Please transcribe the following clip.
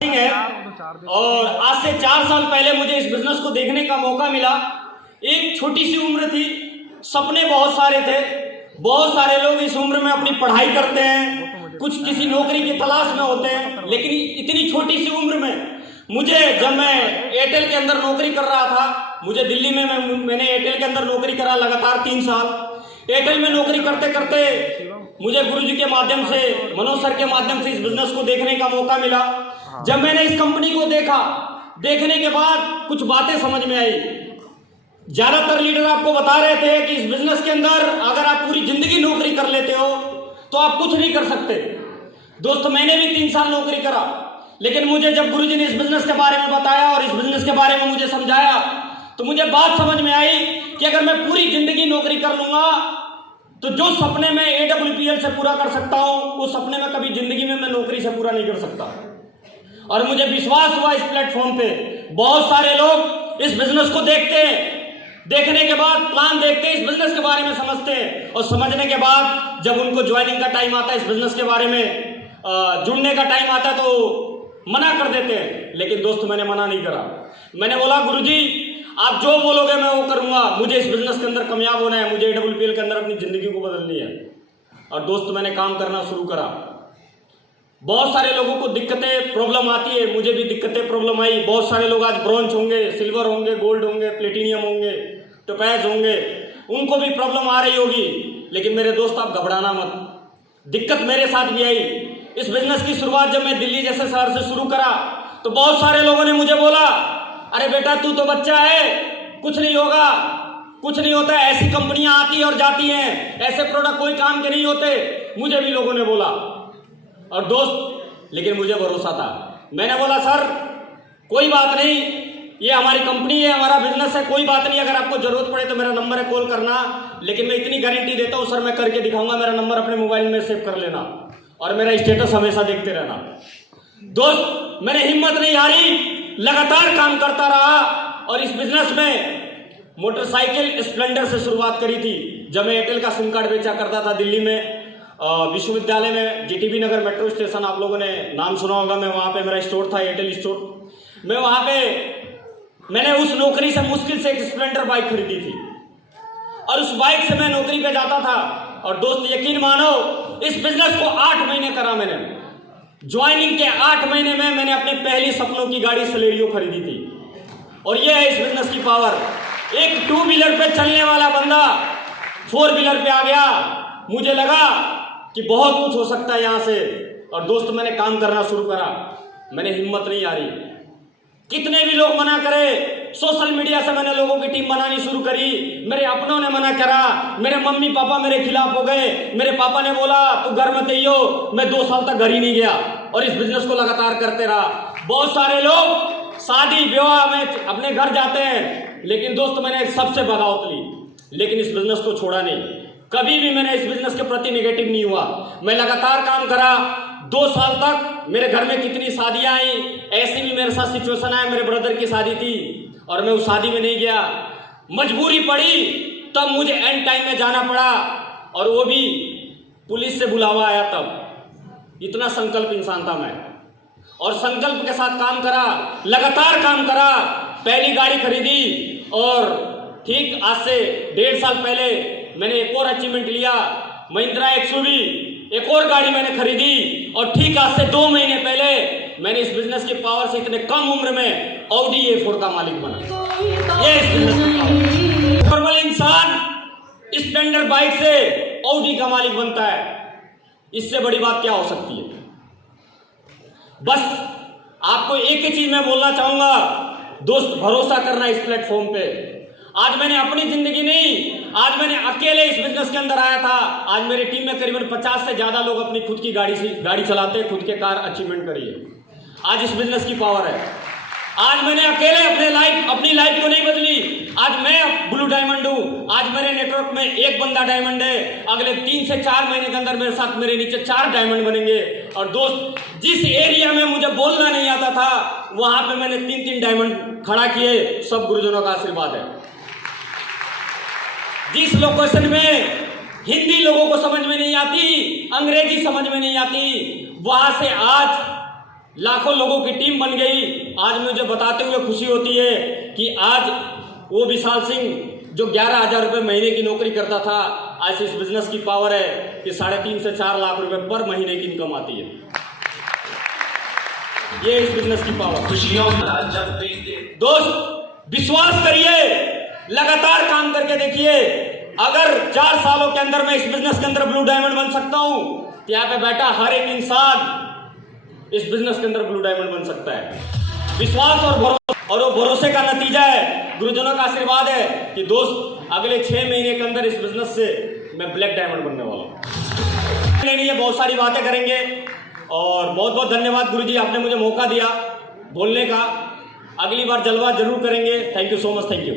है। और आज से 4 साल पहले मुझे इस बिजनेस को देखने का मौका मिला। एक छोटी सी उम्र थी, सपने बहुत सारे थे। बहुत सारे लोग इस उम्र में अपनी पढ़ाई करते हैं, कुछ किसी नौकरी की तलाश में होते हैं, लेकिन इतनी छोटी सी उम्र में मुझे, जब मैं एयरटेल के अंदर नौकरी कर रहा था, मुझे दिल्ली में मैंने एयरटेल के अंदर नौकरी करा लगातार 3 साल। एयरटेल में नौकरी करते करते मुझे गुरुजी के माध्यम से, मनोज सर के माध्यम से इस बिजनेस को देखने का मौका मिला। जब मैंने इस कंपनी को देखा, देखने के बाद कुछ बातें समझ में आई। ज्यादातर लीडर आपको बता रहे थे कि इस बिजनेस के अंदर अगर आप पूरी जिंदगी नौकरी कर लेते हो तो आप कुछ नहीं कर सकते। दोस्तों, मैंने भी 3 साल नौकरी करा, लेकिन मुझे जब गुरुजी ने इस बिजनेस के बारे में बताया और इस बिजनेस के बारे में मुझे समझाया, तो मुझे बात समझ में आई कि अगर मैं पूरी जिंदगी नौकरी कर लूंगा तो जो सपने मैं AWPL से पूरा कर सकता हूं, उस सपने में कभी जिंदगी में मैं नौकरी से पूरा नहीं कर सकता। और मुझे विश्वास हुआ इस प्लेटफॉर्म पे बहुत सारे लोग इस बिजनेस को देखते हैं, देखने के बाद प्लान देखते हैं, इस बिजनेस के बारे में समझते हैं, और समझने के बाद जब उनको ज्वाइनिंग का टाइम आता है, इस बिजनेस के बारे में जुड़ने का टाइम आता है, तो मना कर देते हैं। लेकिन दोस्त, मैंने मना नहीं करा। मैंने बोला, गुरुजी आप जो बोलोगे मैं वो करूंगा। मुझे इस बिजनेस के अंदर कामयाब होना है, मुझे AWPL के अंदर अपनी जिंदगी को बदलनी है। और दोस्त, मैंने काम करना शुरू करा। बहुत सारे लोगों को दिक्कतें, प्रॉब्लम आती है, मुझे भी दिक्कतें, प्रॉब्लम आई। बहुत सारे लोग आज ब्रॉन्ज होंगे, सिल्वर होंगे, गोल्ड होंगे, प्लेटिनियम होंगे, टोपैज होंगे, उनको भी प्रॉब्लम आ रही होगी। लेकिन मेरे दोस्त, आप घबराना मत। दिक्कत मेरे साथ भी आई। इस बिजनेस की शुरुआत जब मैं दिल्ली जैसे शहर से शुरू करा, तो बहुत सारे लोगों ने मुझे बोला, अरे बेटा तू तो बच्चा है, कुछ नहीं होगा, कुछ नहीं होता, ऐसी कंपनियां आती और जाती हैं, ऐसे प्रोडक्ट कोई काम के नहीं होते। मुझे भी लोगों ने बोला। और दोस्त, लेकिन मुझे भरोसा था। मैंने बोला, सर कोई बात नहीं, ये हमारी कंपनी है, हमारा बिजनेस है, कोई बात नहीं, अगर आपको जरूरत पड़े तो मेरा नंबर है, कॉल करना। लेकिन मैं इतनी गारंटी देता हूं सर, मैं करके दिखाऊंगा, मेरा नंबर अपने मोबाइल में सेव कर लेना और मेरा स्टेटस हमेशा देखते रहना। दोस्त, मैंने हिम्मत नहीं हारी, लगातार काम करता रहा। और इस बिजनेस में मोटरसाइकिल स्प्लेंडर से शुरुआत करी थी। जब मैं एयरटेल का सिम कार्ड बेचा करता था दिल्ली में, विश्वविद्यालय में, GTB नगर मेट्रो स्टेशन, आप लोगों ने नाम सुना होगा, मैं वहाँ पे, मेरा स्टोर था एयरटेल स्टोर। मैं वहाँ पे, मैंने उस नौकरी से मुश्किल से एक स्प्लेंडर बाइक खरीदी थी और उस बाइक से मैं नौकरी पे जाता था। और दोस्त, यकीन मानो, इस बिजनेस को 8 महीने करा मैंने। ज्वाइनिंग के 8 महीने में मैंने अपने पहली सपनों की गाड़ी सेलेरियो खरीदी थी। और यह है इस बिजनेस की पावर। एक 2 व्हीलर पे चलने वाला बंदा 4 व्हीलर पे आ गया। मुझे लगा कि बहुत कुछ हो सकता है यहां से। और दोस्त, मैंने काम करना शुरू करा, मैंने हिम्मत नहीं हारी। कितने भी लोग मना करे, सोशल मीडिया से मैंने लोगों की टीम बनानी शुरू करी, मेरे अपनों ने मना करा, मेरे मम्मी पापा मेरे खिलाफ हो गए। मेरे पापा ने बोला, तू घर मत आइयो। मैं 2 साल तक घर ही नहीं गया और इस बिजनेस को लगातार करते रहा। बहुत सारे लोग शादी विवाह में अपने घर जाते हैं, लेकिन दोस्त, मैंने सबसे बगावत ली, लेकिन इस बिजनेस को छोड़ा नहीं। कभी भी मैंने इस बिजनेस के प्रति नेगेटिव नहीं हुआ। मैं लगातार काम करा। 2 साल तक मेरे घर में कितनी शादियां आई, ऐसी भी मेरे साथ सिचुएशन आया। मेरे ब्रदर की शादी थी और मैं उस शादी में नहीं गया, मजबूरी पड़ी, तब मुझे एंड टाइम में जाना पड़ा, और वो भी पुलिस से बुलावा आया तब। इतना संकल्प इंसान था मैं, और संकल्प के साथ काम करा, लगातार काम करा। पहली गाड़ी खरीदी, और ठीक आज से 1.5 साल पहले मैंने एक और अचीवमेंट लिया, महिंद्रा XUV, एक और गाड़ी मैंने खरीदी। और ठीक आज से 2 महीने पहले मैंने इस बिजनेस की पावर से इतने कम उम्र में Audi A4 का मालिक बना। ये इस बिजनेस की पावर। नॉर्मल इंसान स्प्लेंडर बाइक से Audi का मालिक बनता है, इससे बड़ी बात क्या हो सकती है। बस आपको एक ही चीज मैं बोलना चाहूंगा, दोस्त, भरोसा करना इस प्लेटफॉर्म पे। आज मैंने अपनी जिंदगी नहीं, आज मैंने अकेले इस बिजनेस के अंदर आया था। आज मेरी टीम में करीबन 50 से ज्यादा लोग अपनी खुद की गाड़ी चलाते हैं, खुद के कार अचीवमेंट करी है। आज इस बिजनेस की पावर है। आज मैंने अकेले अपनी लाइफ को नहीं बदली। आज मैं ब्लू डायमंड हूं। आज मेरे नेटवर्क में एक बंदा डायमंड है, अगले 3 से 4 महीने के अंदर मेरे साथ, मेरे नीचे 4 डायमंड बनेंगे। और दोस्त, जिस एरिया में मुझे बोलना नहीं आता था, वहां पे मैंने 3-3 डायमंड खड़ा किए। सब गुरुजनों का आशीर्वाद है। जिस लोकेशन में हिंदी लोगों को समझ में नहीं आती, अंग्रेजी समझ में नहीं आती, वहां से आज लाखों लोगों की टीम बन गई। आज मुझे बताते हुए खुशी होती है कि आज वो विशाल सिंह जो 11,000 रुपये महीने की नौकरी करता था, आज इस बिजनेस की पावर है कि 3.5 से 4 लाख रुपए पर महीने की इनकम आती है। ये इस बिजनेस की पावर। खुशियों दोस्त विश्वास करिए, लगातार काम करके देखिए। अगर 4 सालों के अंदर मैं इस बिजनेस के अंदर ब्लू डायमंड बन सकता हूं, तो यहाँ पे बैठा हर एक इंसान इस बिजनेस के अंदर ब्लू डायमंड बन सकता है। विश्वास और भरोसा, और वो भरोसे का नतीजा है, गुरुजनों का आशीर्वाद है कि दोस्त अगले 6 महीने के अंदर इस बिजनेस से मैं ब्लैक डायमंड बनने वाला हूँ। नहीं, बहुत सारी बातें करेंगे और बहुत बहुत धन्यवाद गुरुजी, आपने मुझे मौका दिया बोलने का। अगली बार जलवा जरूर करेंगे। Thank you so much. Thank you.